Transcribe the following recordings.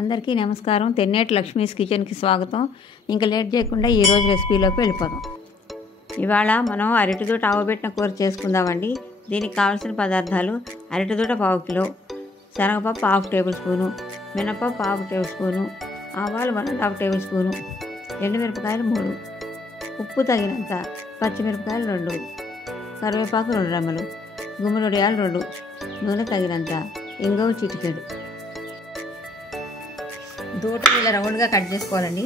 అందరికీ నమస్కారం. తెన్నేటి లక్ష్మీస్ కిచెన్కి స్వాగతం. ఇంకా లేట్ చేయకుండా ఈరోజు రెసిపీలోకి వెళ్ళిపోదాం. ఇవాళ మనం అరటిదూట ఆవబెట్టిన కూర చేసుకుందామండి. దీనికి కావాల్సిన పదార్థాలు: అరటిదూట 1/2 కిలో, శనగపప్పు 1/2 టేబుల్ స్పూను, మినపప్పు 1/2 టేబుల్ స్పూను, ఆవాలు 1½ టేబుల్ స్పూను, ఎండుమిరపకాయలు 3, ఉప్పు తగినంత, పచ్చిమిరపకాయలు 2, కరివేపాకు 2 రెమ్మలు, గుమ్మడియాలు 2, నూనె తగినంత, ఇంగువ చిటికెడు. దూటని ఇలా రౌండ్గా కట్ చేసుకోవాలండి.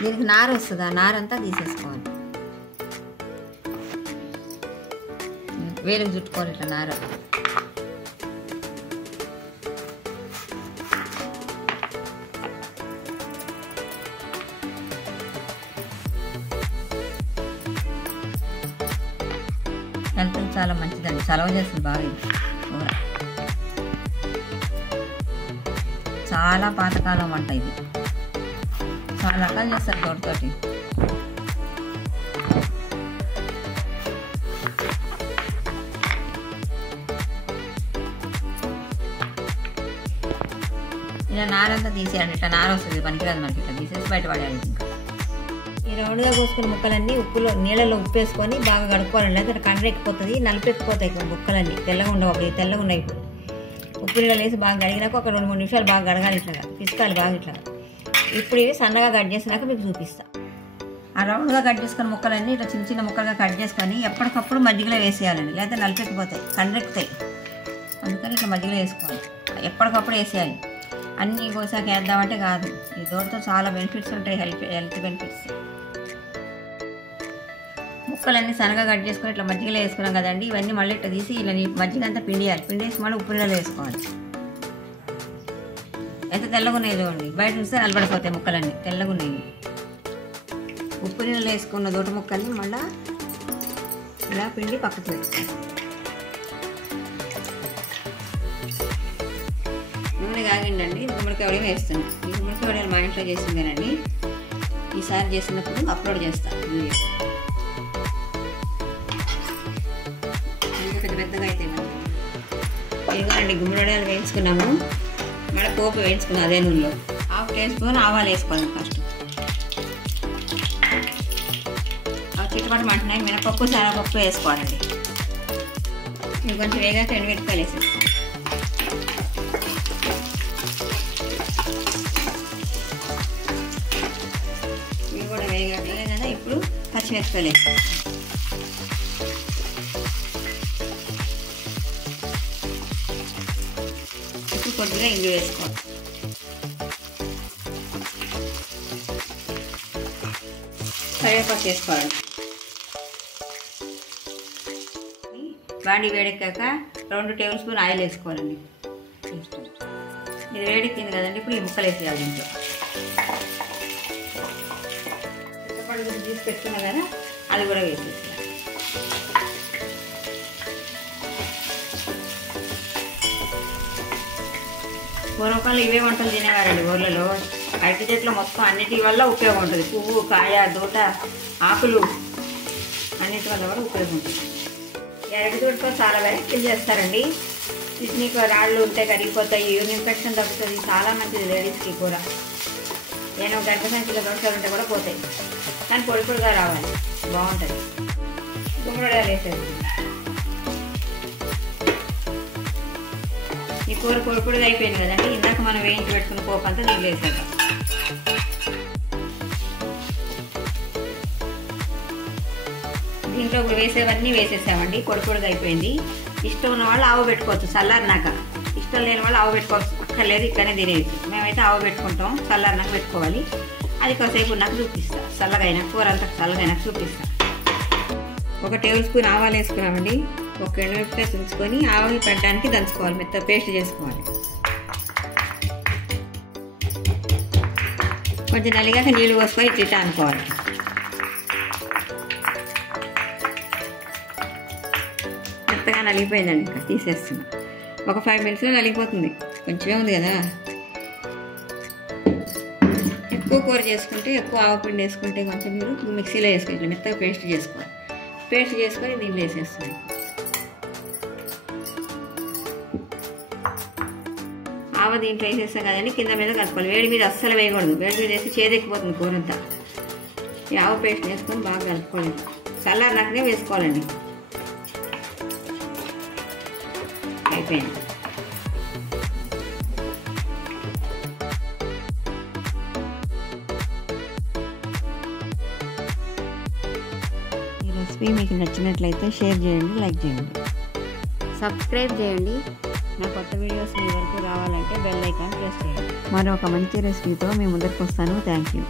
దీనికి నార వస్తుంది, ఆ నారంతా తీసేసుకోవాలి. వేలుకు చుట్టుకోవాలి ఇట్లా నార. హెల్త్ చాలా మంచిదండి, చలవ చేస్తుంది బాగా ఇది కూర. చాలా పాతకాలం వంట ఇది. చాలా రకాలు చేస్తారు తోటతోటి. ఇలా నారంతా తీసేయాలి. ఇట్లా నార వస్తుంది, పనికిరాదు మనకి. ఇట్లా తీసేసి బయట పడేయాలి. ఇంకా ఈ రౌండ్గా కోసుకున్న ముక్కలన్నీ నీళ్ళలో ఉప్పు వేసుకొని బాగా కడుక్కోవాలండి. అయితే కండ్ర ఎక్కిపోతుంది, నలిపెక్కిపోతాయి ముక్కలన్నీ. తెల్లగా ఉండవు, అప్పుడు తెల్లగా ఉన్నాయి. ఇప్పుడు ఉప్పు నీళ్ళు వేసి బాగా కడిగినాక ఒక 2-3 నిమిషాలు బాగా కడగాలి. ఇట్లాగా పిసుకాలి బాగా ఇట్లాగా. ఇప్పుడు ఇవి సన్నగా కట్ చేసినాక మీకు చూపిస్తా. ఆ రౌండ్గా కట్ చేసుకున్న ముక్కలన్నీ ఇట్లా చిన్న చిన్న ముక్కలుగా కట్ చేసుకొని ఎప్పటికప్పుడు మజ్జిగలో వేసేయాలండి. లేకపోతే నలిపెక్కిపోతాయి, కండ్రెక్కుతాయి. అందుకని ఇట్లా మజ్జిగలో వేసుకోవాలి. ఎప్పటికప్పుడు వేసేయాలి. అన్నీ కోసాక వేద్దామంటే కాదు. ఈ దోటతో చాలా బెనిఫిట్స్ ఉంటాయి, హెల్త్ బెనిఫిట్స్. ముక్కలన్నీ సన్నగా కట్ చేసుకొని ఇట్లా మజ్జిగలో వేసుకున్నాం కదండి. ఇవన్నీ మళ్ళీ ఇట్లా తీసి ఇలా మజ్జిగ అంతా పిండియాలి. పిండేసి మళ్ళీ ఉప్పు నీళ్ళలో వేసుకోవాలి. ఎంత తెల్లగా ఉన్నాయి చూడండి. బయట చూస్తే నలబడిపోతాయి ముక్కలన్నీ, తెల్లగా ఉన్నాయి. ఉప్పు నీళ్ళలో వేసుకున్న దూట ముక్కల్ని మళ్ళీ ఇలా పిండి పక్కకు పెట్టుకోవాలి. నూనె కాగిండండి. గుమ్మడికాయ వడియం వేస్తున్నాను. ఈ గుమ్మడికాయ వడియాలు మా ఇంట్లో చేసిందేనండి. ఈసారి చేసినప్పుడు అప్లోడ్ చేస్తాను వీడియో. పెద్ద పెద్దగా అయితే ఇదిగోనండి గుమ్మడికాయలు వేయించుకున్నాము. మళ్ళీ పోపు వేయించుకున్నాం అదే నూనెలో. 1/2 టేబుల్ స్పూన్ ఆవాలు వేసుకోవాలి. ఫస్ట్ అవి చిట్టుపట్టు మంటున్నాయి. మినపప్పు శనగపప్పు వేసుకోవాలండి. ఇవి కొంచెం వేగాక ఎండుమిరపకాయలు వేసేసుకోవాలి. ఇవి కూడా వేగాక కదా. ఇప్పుడు పచ్చిమిరపకాయలు వేసుకోవాలి. కొద్దిగా ఇంగు వేసుకోవాలి. కరివేపాకు వేసుకోవాలి. బాండి వేడెక్కాక 2 టేబుల్ స్పూన్ ఆయిల్ వేసుకోవాలండి. ఇది వేడెక్కింది కదండి. ఇప్పుడు ఈ ముక్కలు వేసేయాలి. ఇంట్లో చింతపండు గురించి తీసి పెట్టుకున్నా కదా, అది కూడా వేసేయాలి. పూర్వకాలంలో ఇవే వంటలు తినేవారండి ఊర్లలో. అరటి చెట్లు మొత్తం అన్నిటి వల్ల ఉపయోగం ఉంటుంది. పువ్వు, కాయ, దూట, ఆకులు అన్నిటి వల్ల కూడా ఉపయోగం ఉంటుంది. ఈ అరటి దూటతో చాలా వెరైటీలు చేస్తారండి. కిడ్నీకి రాళ్ళు ఉంటే కరిగిపోతాయి, యూరిన్ ఇన్ఫెక్షన్ తగ్గుతుంది. చాలా మంచిది లేడీస్కి కూడా. నేను గర్భసంచిలో దోషాలు ఉంటే కూడా పోతాయి. కానీ పొడి పొడిగా రావాలి, బాగుంటుంది. గుమ్మడికాయలు వేసేది. ఈ కూర పొడి పొడిగా అయిపోయింది కదండి. ఇందాక మనం వేయించి పెట్టుకున్న పోపు అంతా నీళ్ళు వేసేద్దాం. దీంట్లో వేసేవన్నీ వేసేసామండి. పొడి పొడిగా అయిపోయింది. ఇష్టం ఉన్న వాళ్ళు ఆవు పెట్టుకోవచ్చు చల్లారినాక. ఇష్టం లేని వాళ్ళు ఆవు పెట్టుకోవచ్చు, అక్కర్లేదు ఇట్లనే తినేసి. మేమైతే ఆవు పెట్టుకుంటాం. చల్లారినాక పెట్టుకోవాలి. అది కాసేపు నాకు చూపిస్తా. చల్లగా అయినా కూర అంతా చల్లగా అయినా చూపిస్తా. 1 టేబుల్ స్పూన్ ఆవాలు వేసుకున్నామండి. 1 ఎండుమిరపకాయ తుంచుకొని ఆవాలు పెట్టడానికి దంచుకోవాలి. మెత్త పేస్ట్ చేసుకోవాలి. కొంచెం నలిగాక నీళ్ళు పోసుకొని ఇట్లా అనుకోవాలి. మెత్తగా నలిగిపోయిందండి. ఇంకా తీసేస్తున్నా. ఒక 5 మినిట్స్లో నలిగిపోతుంది. కొంచెమే ఉంది కదా. ఎక్కువ కూర చేసుకుంటే ఎక్కువ ఆవపిండి వేసుకుంటే కొంచెం మీరు మిక్సీలో వేసుకోవాలి. మెత్తగా పేస్ట్ చేసుకోవాలి. పేస్ట్ చేసుకొని దీంట్లో వేసేస్తాను. దీంట్లో వేసేస్తాం కదండి, కింద మీద కలుపుకోవాలి. వేడి మీద అస్సలు వేయకూడదు, వేడి మీద వేసి చేదెక్కిపోతుంది కూరంతా. ఈ ఆవ పేస్ట్ వేసుకొని బాగా కలుపుకోవాలి. చల్లారినాకనే వేసుకోవాలండి. అయిపోయింది. ఈ రెసిపీ మీకు నచ్చినట్లయితే షేర్ చేయండి, లైక్ చేయండి, సబ్స్క్రైబ్ చేయండి. నా కొత్త వీడియోస్ మీ వరకు రావాలంటే బెల్ ఐకాన్ ప్రెస్ చేయండి. మరొక మంచి రెసిపీతో మీ ముందరికి వస్తాను. Thank you.